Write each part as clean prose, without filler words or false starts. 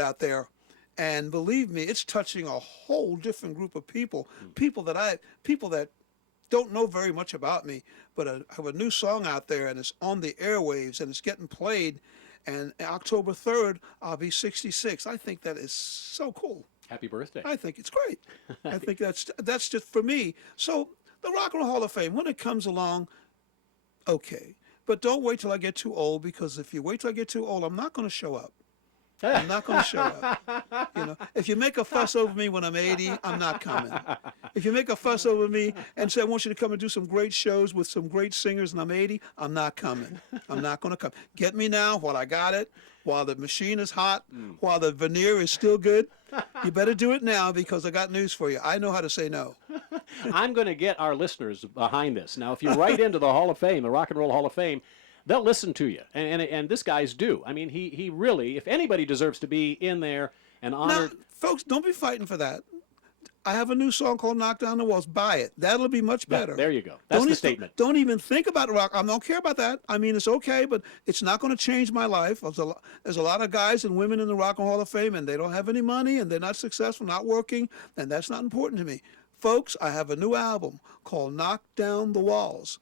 out there, and believe me, it's touching a whole different group of people. People that don't know very much about me, but I have a new song out there, and it's on the airwaves, and it's getting played. And October 3rd, I'll be 66. I think that is so cool. Happy birthday. I think it's great. I think that's just for me. So the Rock and Roll Hall of Fame, when it comes along, okay. But don't wait till I get too old, because if you wait till I get too old, I'm not going to show up. I'm not going to show up. If you make a fuss over me when I'm 80, I'm not coming. If you make a fuss over me and say, I want you to come and do some great shows with some great singers and I'm 80, I'm not coming. I'm not going to come. Get me now while I got it, while the machine is hot, while the veneer is still good. You better do it now, because I got news for you. I know how to say no. I'm going to get our listeners behind this. Now, if you write into the Hall of Fame, the Rock and Roll Hall of Fame, they'll listen to you. And this guy's due. I mean, he really, if anybody deserves to be in there and honored. Now, folks, don't be fighting for that. I have a new song called Knock Down the Walls. Buy it. That'll be much better. There you go. That's the statement. Don't even think about rock. I don't care about that. I mean, it's okay, but it's not going to change my life. There's a lot of guys and women in the Rock and Roll Hall of Fame, and they don't have any money, and they're not successful, not working, and that's not important to me. Folks, I have a new album called Knock Down the Walls.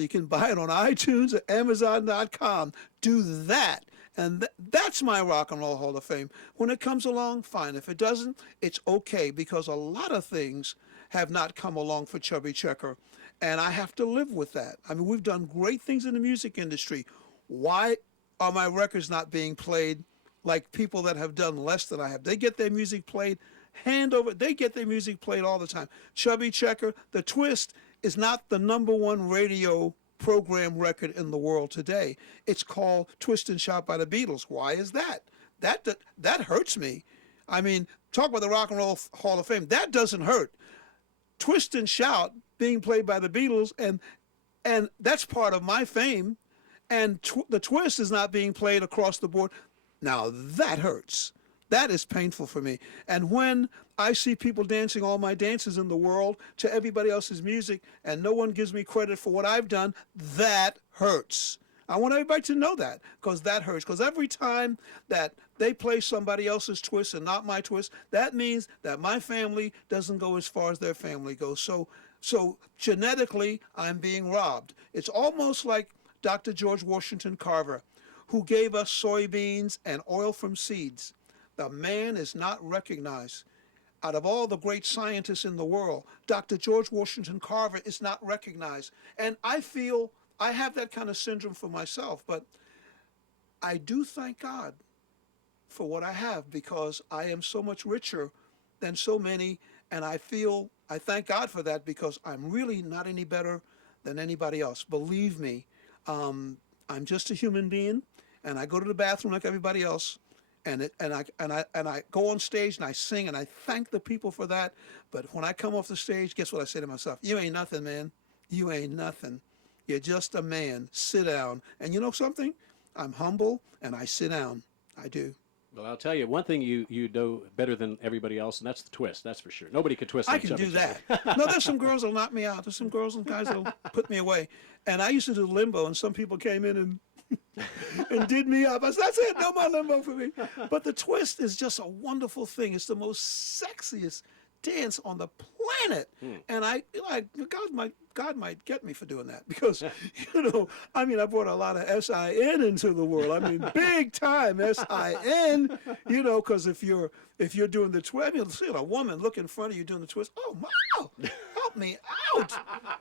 You can buy it on iTunes or Amazon.com. Do that. And that's my Rock and Roll Hall of Fame. When it comes along, fine. If it doesn't, it's okay, because a lot of things have not come along for Chubby Checker, and I have to live with that. I mean, we've done great things in the music industry. Why are my records not being played like people that have done less than I have? They get their music played hand over. They get their music played all the time. Chubby Checker, The Twist, is not the #1 radio program record in the world today. It's called Twist and Shout by the Beatles. Why is that? That hurts me. I mean, talk about the Rock and Roll Hall of Fame. That doesn't hurt. Twist and Shout being played by the Beatles, and that's part of my fame, and the Twist is not being played across the board. Now that hurts. That is painful for me. And when I see people dancing all my dances in the world to everybody else's music, and no one gives me credit for what I've done, that hurts. I want everybody to know that, because that hurts. Because every time that they play somebody else's twist and not my twist, that means that my family doesn't go as far as their family goes. So genetically, I'm being robbed. It's almost like Dr. George Washington Carver, who gave us soybeans and oil from seeds. The man is not recognized. Out of all the great scientists in the world, Dr. George Washington Carver is not recognized. And I feel I have that kind of syndrome for myself, but I do thank God for what I have, because I am so much richer than so many, and I thank God for that, because I'm really not any better than anybody else. Believe me, I'm just a human being, and I go to the bathroom like everybody else. And I go on stage and I sing, and I thank the people for that. But when I come off the stage, guess what I say to myself? You ain't nothing, man. You ain't nothing. You're just a man. Sit down. And you know something? I'm humble, and I sit down. I do. Well, I'll tell you, one thing you do better than everybody else, and that's the twist, that's for sure. Nobody could twist I like can Chubby do Checker. that. No, there's some girls that'll knock me out. There's some girls and guys that'll put me away. And I used to do limbo, and some people came in and did me up. I said, that's it, no more limbo for me. But the twist is just a wonderful thing. It's the most sexiest dance on the planet. And God might get me for doing that, because, I mean, I brought a lot of S-I-N into the world. I mean, big time S-I-N, because if you're doing the twist, I mean, see a woman look in front of you doing the twist, oh, wow, help me out,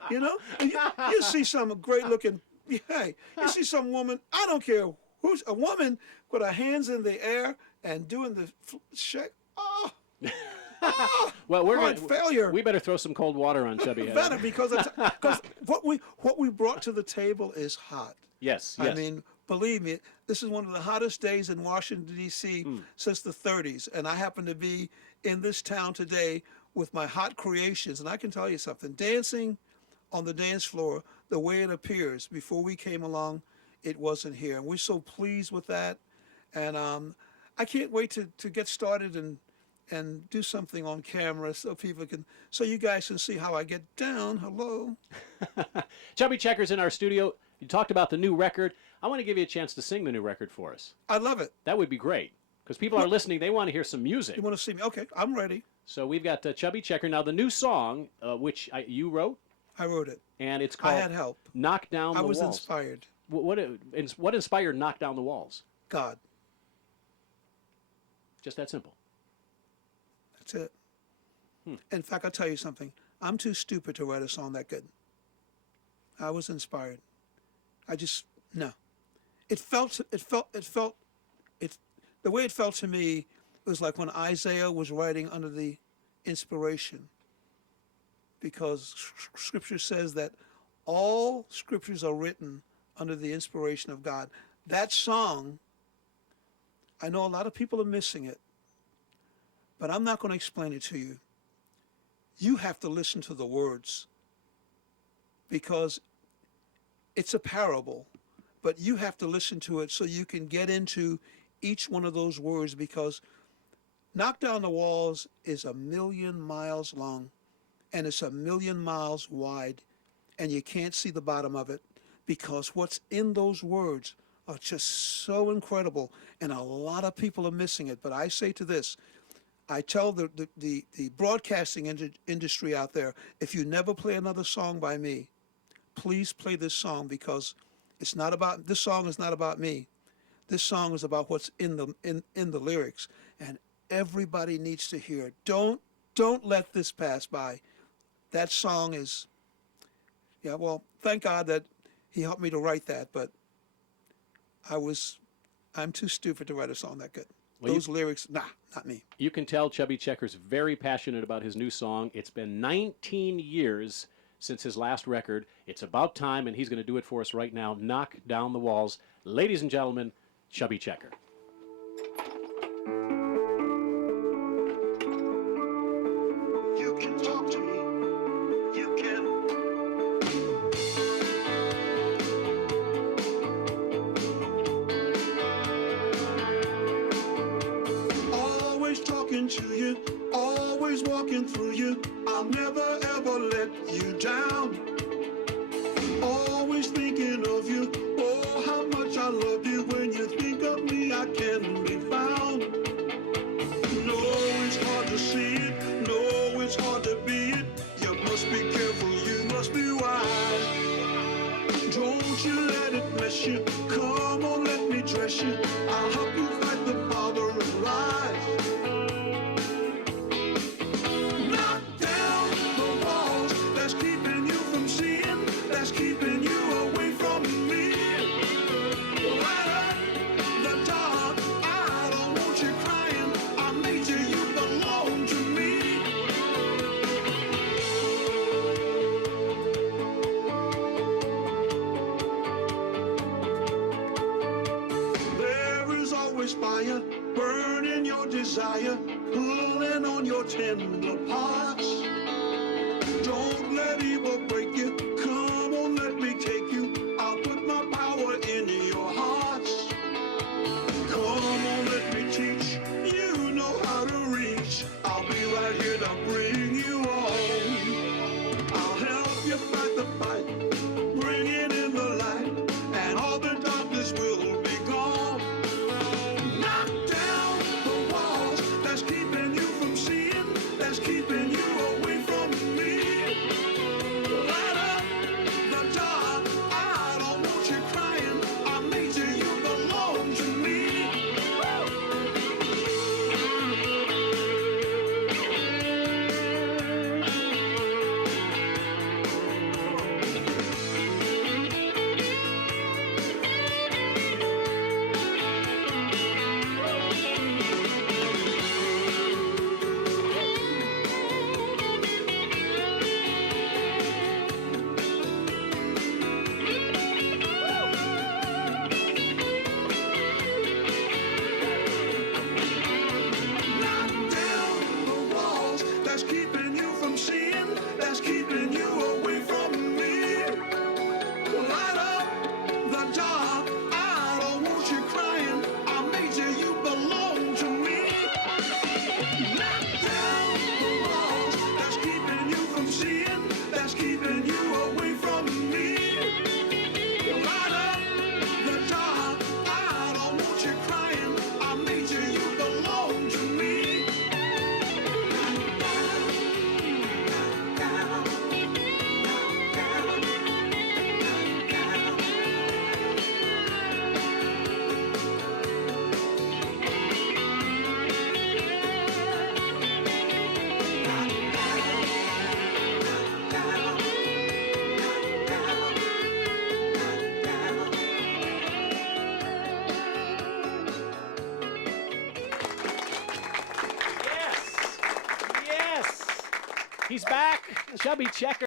And you see some great looking, hey, you see some woman, I don't care who's a woman with her hands in the air and doing the shake, Well, we're heart failure. We better throw some cold water on Chubby. Better, because what we brought to the table is hot. Yes. I mean, believe me, this is one of the hottest days in Washington, D.C. since the 30s, and I happen to be in this town today with my hot creations, and I can tell you something. Dancing on the dance floor, the way it appears, before we came along, it wasn't here, and we're so pleased with that, and I can't wait to get started and do something on camera so you guys can see how I get down. Hello. Chubby Checker's in our studio. You talked about the new record. I want to give you a chance to sing the new record for us. I love it. That would be great. Because people are listening, they want to hear some music. You want to see me? Okay, I'm ready. So we've got Chubby Checker. Now, the new song, which you wrote, I wrote it. and it's I called had help. Knock Down I the was Walls. inspired. What inspired Knock Down the Walls? God. Just that simple. That's it. In fact, I'll tell you something. I'm too stupid to write a song that good. I was inspired. No. The way it felt to me was like when Isaiah was writing under the inspiration. Because Scripture says that all Scriptures are written under the inspiration of God. That song, I know a lot of people are missing it, but I'm not going to explain it to you. You have to listen to the words because it's a parable, but you have to listen to it so you can get into each one of those words, because Knock Down the Walls is 1,000,000 miles long and it's 1,000,000 miles wide, and you can't see the bottom of it because what's in those words are just so incredible, and a lot of people are missing it. But I say to this, I tell the broadcasting industry out there, if you never play another song by me, please play this song, because this song is not about me. This song is about what's in the lyrics, and everybody needs to hear it. Don't let this pass by. That song is, yeah, well, thank God that he helped me to write that, but I'm too stupid to write a song that good. Well, Those lyrics, nah, not me. You can tell Chubby Checker's very passionate about his new song. It's been 19 years since his last record. It's about time, and he's going to do it for us right now. Knock Down the Walls. Ladies and gentlemen, Chubby Checker. You can talk to me. You can. Always talking to you, always walking through you. I'll never ever let you down. Always thinking of you. Oh, how much I love you. When you think of me, I can be found. No, it's hard to see it. No, it's hard to be it. You must be careful. You must be wise. Don't you let it mess you. Come on, let me dress you. I'll help you fight the father of lies. Knock down the walls that's keeping you from seeing, that's keeping you away from me. Light up the dark, I don't want you crying. I made you belong to me. There is always fire, burning your desire, pulling on your tender parts. Don't let evil break you. Come on, let me take you. I'll put my power in your hearts. Come on, let me teach. You know how to reach. I'll be right here to bring you on. I'll help you fight the fight, bring it in the light, and all the darkness will be gone. Knock down the walls that's keeping you from seeing, that's keeping you away from me. He's back. Chubby Checker.